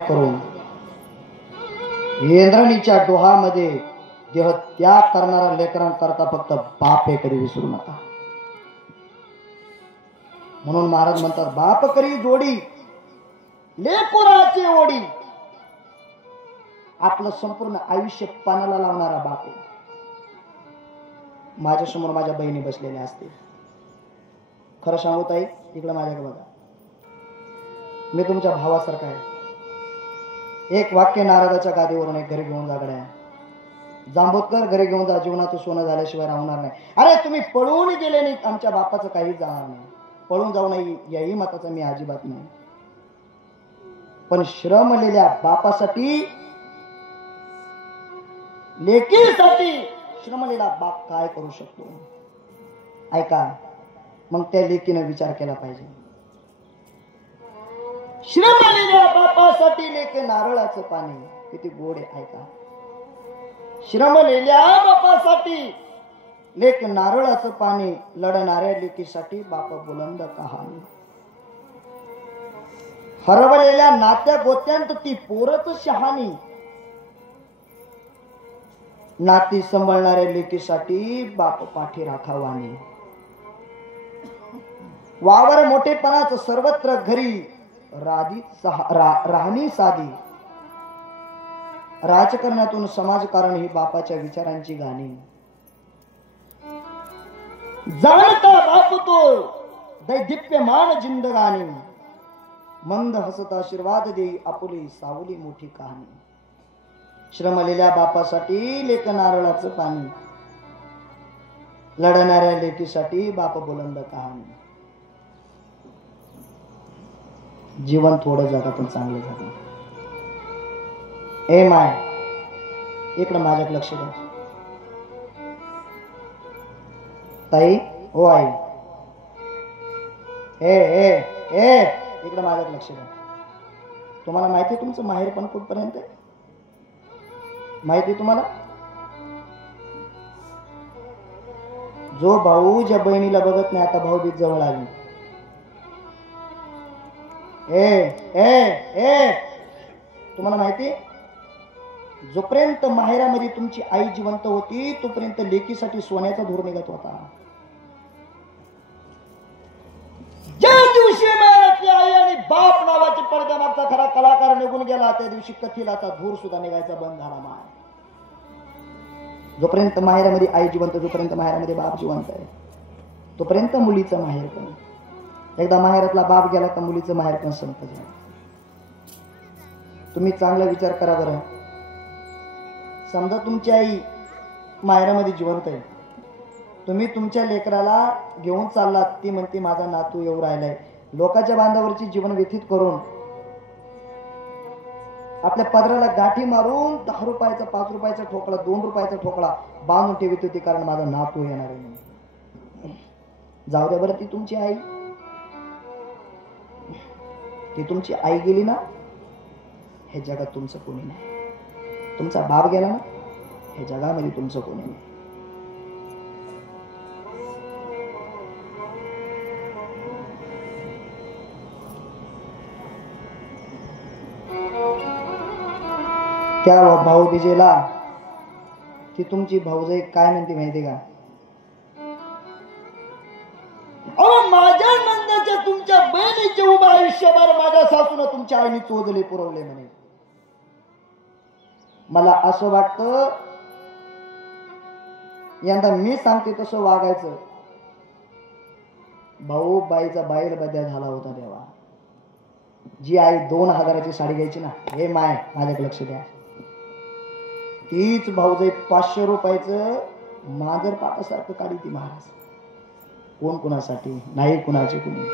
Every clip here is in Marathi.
करून इंद्रणीच्या डोहामध्ये देह त्याग करणारा लेकरांकरता फक्त बाप हे कधी विसरू नका. म्हणून महाराज म्हणतात, बाप करी जोडी लेकुराची ओढी. आपलं संपूर्ण आयुष्य पानाला लावणारा बाप आहे. माझ्या समोर माझ्या बहिणी बसलेल्या असतील. खरं सांगू ताई, इकडे माझ्याकडे बघा, मी तुमच्या भावासारखा आहे. एक वाक्य नारदाच्या गादीवरून एक घरी घेऊन जा गड्या. जांभोतकर घरी घेऊन जा, जीवनाचं सोनं झाल्याशिवाय राहणार नाही. अरे तुम्ही पळून गेले नाही, आमच्या बापाचं काहीच जाणार नाही. पळून जाऊ नये याही मताचं मी अजिबात नाही. पण श्रमलेल्या बापासाठी, लेकीसाठी श्रमलेला बाप काय करू शकतो? ऐका, मग त्या लेकीने विचार केला पाहिजे. श्रमलेल्या बापासाठी लेक नारळाचं पाणी किती गोड आहे. ऐका, श्रमलेल्या बापासाठी लेक नारळाचं पाणी, लढणाऱ्या लेकीसाठी बाप बुलंद कहाणी. हरवलेल्या नात्या गोत्यांत ती पोरच शहाणी. नाती सांभाळणाऱ्या लेकीसाठी बाप पाठी राखावानी. वावर मोठेपणाच सर्वत्र घरी राहणी साधी. राजकारणातून समाजकारण ही बापाच्या विचारांची गाणी. जाणता बाप तो दैदिप्यमान जिंदगानी. मंद हसत आशीर्वाद देई आपुली सावली मोठी कहाणी. श्रमलेल्या बापासाठी लेक नारळाचं पाणी, लढणाऱ्या लेकीसाठी बाप बुलंद कहाणी. जीवन थोडं जगा पण चांगलं जगा. ए माय, इकडं माझ्याकडे लक्ष द्या. ताई, हो आई, ए ए ए इकडं माझ्याकडे लक्ष द्या. तुम्हाला माहिती आहे तुमचं माहेर पण कुठपर्यंत आहे? माहिती तुम्हाला? जो भाऊ ज्या बहिणीला बघत नाही, आता भाऊबीज जवळ आली. ए ए ए तुम्हाला माहिती, जोपर्यंत माहेरामध्ये तुमची आई जिवंत होती तोपर्यंत लेकीसाठी सोन्याचा धूर निघत होता. ज्या दिवशी माहेरातली आई आणि बाप नावाची पडद्यामागचा खरा कलाकार निघून गेला, त्या दिवशी कथिलाचा धूर सुद्धा निघायचा बंद झाला. माय, जोपर्यंत माहेरामध्ये आई जिवंत, जोपर्यंत माहेरामध्ये बाप जिवंत आहे, तोपर्यंत मुलीचं माहेर पण. एकदा माहेरातला बाप गेला तर मुलीचं माहेर पण संपत. तुम्ही चांगला विचार करा बरं. समजा तुमची आई माहेरामध्ये जिवंत आहे, तुम्ही तुमच्या लेकराला घेऊन चाललात, ती म्हणते माझा नातू येऊ राहिलाय. लोकांच्या बांधावरची जीवन व्यतीत करून आपल्या पदराला गाठी मारून 10 रुपयाचा, 5 रुपयाचा ठोकळा, 2 रुपयाचा ठोकळा बांधून ठेवित होती, कारण माझा नातू येणार आहे. जाऊ द्या बरं, ती तुमची आई, ती तुमची आई गेली ना, हे जगात तुमचं कोणी नाही. तुमचा बाप गेला ना, हे जगामध्ये तुमचं कोणी नाही. त्या भाऊबीजेला ती तुमची भाऊजाई काय म्हणते माहिती का? माझ्या नंदाच्या तुमच्या बहिणीचे उभा आयुष्यभर माझ्या सासून तुमच्या आईने चोदले पुरवले म्हणे. मला असं वाटतं यंदा मी सांगते तसं वागायचं. भाऊ बाईचा बाईल बद्या झाला होता तेव्हा. जी आई 2000ची साडी घ्यायची ना, हे माय माझ्याकडे लक्ष द्या, तीच भाऊजाई 500 रुपयाचं मांजर पाटासारखं काढी ती महाराज. कोण कुणासाठी नाही, कुणाचे कुणी.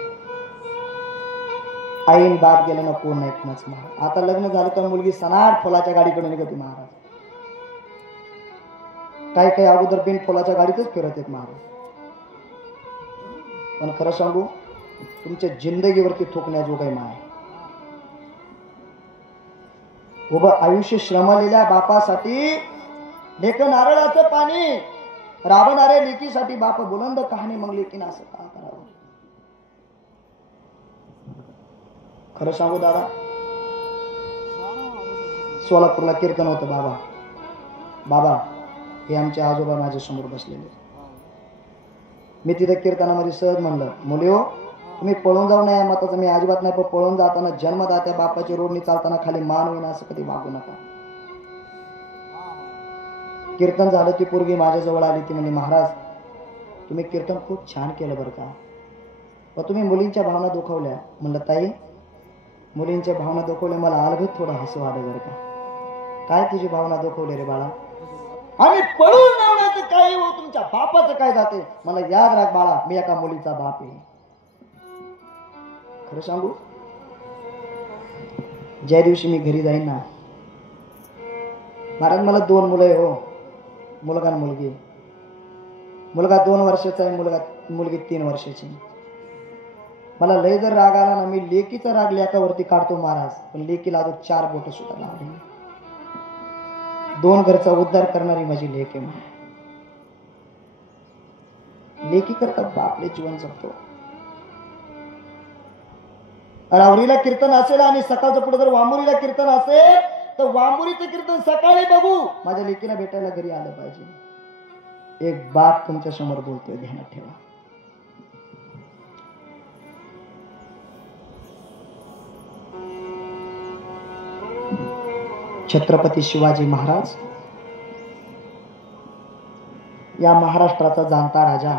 आईन बाप गेला ना, कोण नाही कुणाच महाराज. आता लग्न झालं तर मुलगी सनाट फुलाच्या गाडीकडे निघते महाराज. काही काही अगोदर बिन फुलाच्या गाडीतच फिरत आहेत महाराज. पण खरं सांगू, तुमच्या जिंदगीवरती थोकण्याजोग आहे माय. उभं आयुष्य श्रमलेल्या बापासाठी लेक नारळाचं पाणी, राबणाऱ्या लेकीसाठी बाप बुलंद कहाणी. मग लेकीनं असं का करावं? खरं सांगू दादा, सोलापूरला कीर्तन होतं. बाबा बाबा हे आमचे आजोबा माझ्या समोर बसलेले. मी तिथे कीर्तनामध्ये सहज म्हणलं, मुली हो तुम्ही पळून जाऊ नये मताचं मी अजिबात नाही, पण पळून जाताना जन्मदात्या बापाची रोडनी चालताना खाली मान होईना असं कधी वागू नका. कीर्तन झालं ती पोरगी माझ्याजवळ आली. ती म्हणजे महाराज तुम्ही कीर्तन खूप छान केलं बरं का, व तुम्ही मुलींच्या भावना दुखवल्या. म्हणलं ताई मुलींच्या भावना दुखवल्या, मला अलगद थोडं हसू आलं बरं का. काय तुझी भावना दुखवली रे बाळा? आणि पळून जाण्याचं काय हो, तुमच्या बापाचं काय जाते? मला याद राख बाळा मी एका मुलीचा बाप आहे. खरं सांगू ज्या दिवशी मी घरी जाईन ना महाराज, मला 2 मुलं आहे हो, मुलगा आणि मुलगी. मुलगा 2 वर्षाचा आहे, मुलगी 3 वर्षाची. मला लय जर राग आला ना, मी लेकीचा राग लेकावरती काढतो महाराज, पण लेकीला अजून 4 बोट सुद्धा लावली. 2 घरचा उद्धार करणारी माझी लेक आहे. लेकी करतात बापले जीवन जगतो. रावरीला कीर्तन असेल आणि सकाळचं पुढे जर वांबुरीला कीर्तन असेल तर वांबुरीचं कीर्तन सकाळी बघू. माझ्या लेकीला भेटायला घरी आलं पाहिजे. एक बाप तुमच्या समोर बोलतोय, ध्यानात ठेवा. छत्रपती शिवाजी महाराज या महाराष्ट्राचा जाणता राजा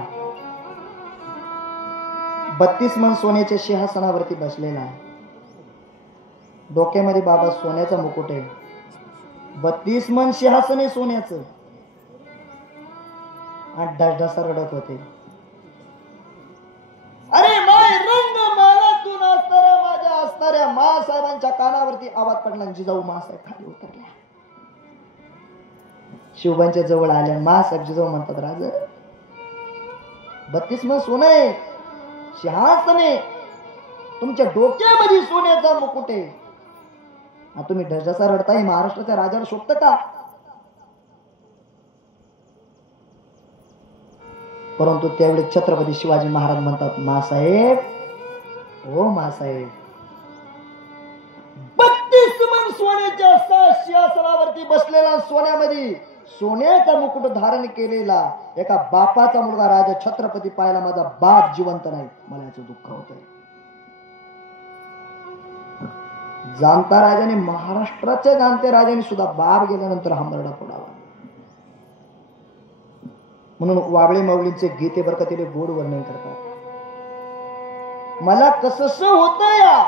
32 मन सोन्याच्या सिंहासनावरती बसलेला आहे. डोक्यामध्ये बाबा सोन्याचा मुकुट आहे. 32 मन सिंहासन आहे सोन्याचं. आणि ढसढसा रडत होते. अरे माय रंग मालातून असणाऱ्या माझ्या असणाऱ्या मासाहेबांच्या कानावरती आवाज पडला. जिजाऊ मासाहेब खाली उतरल्या. शिवबांच्या जवळ आल्या. मासाहेब जिजाऊ म्हणतात, राज 32 मन सोनं आहे, सिंहासन आहे, तुमच्या डोक्यामध्ये सोन्याचा मुकुट आहे, तुम्ही ढसढसा रडताय, महाराष्ट्राच्या राजाला शोभत का? परंतु त्यावेळी छत्रपती शिवाजी महाराज म्हणतात, मासाहेब हो मासाहेब, 32 मन सोन्याच्या सिंहासनावरती बसलेला, सोन्यामध्ये सोन्याचा मुकुट धारण केलेला एका बापाचा मुलगा राजा छत्रपती पाहिला. माझा बाप जिवंत नाही, मला याचं दुःख होतंय. जाणता राजाने, महाराष्ट्राच्या जाणत्या राजाने सुद्धा बाप गेल्यानंतर हमरडा फोडावा. म्हणून वाबळे माऊलींचे गीते बरं का, तिने गोड वर्णन करतात. मला कसं होतं या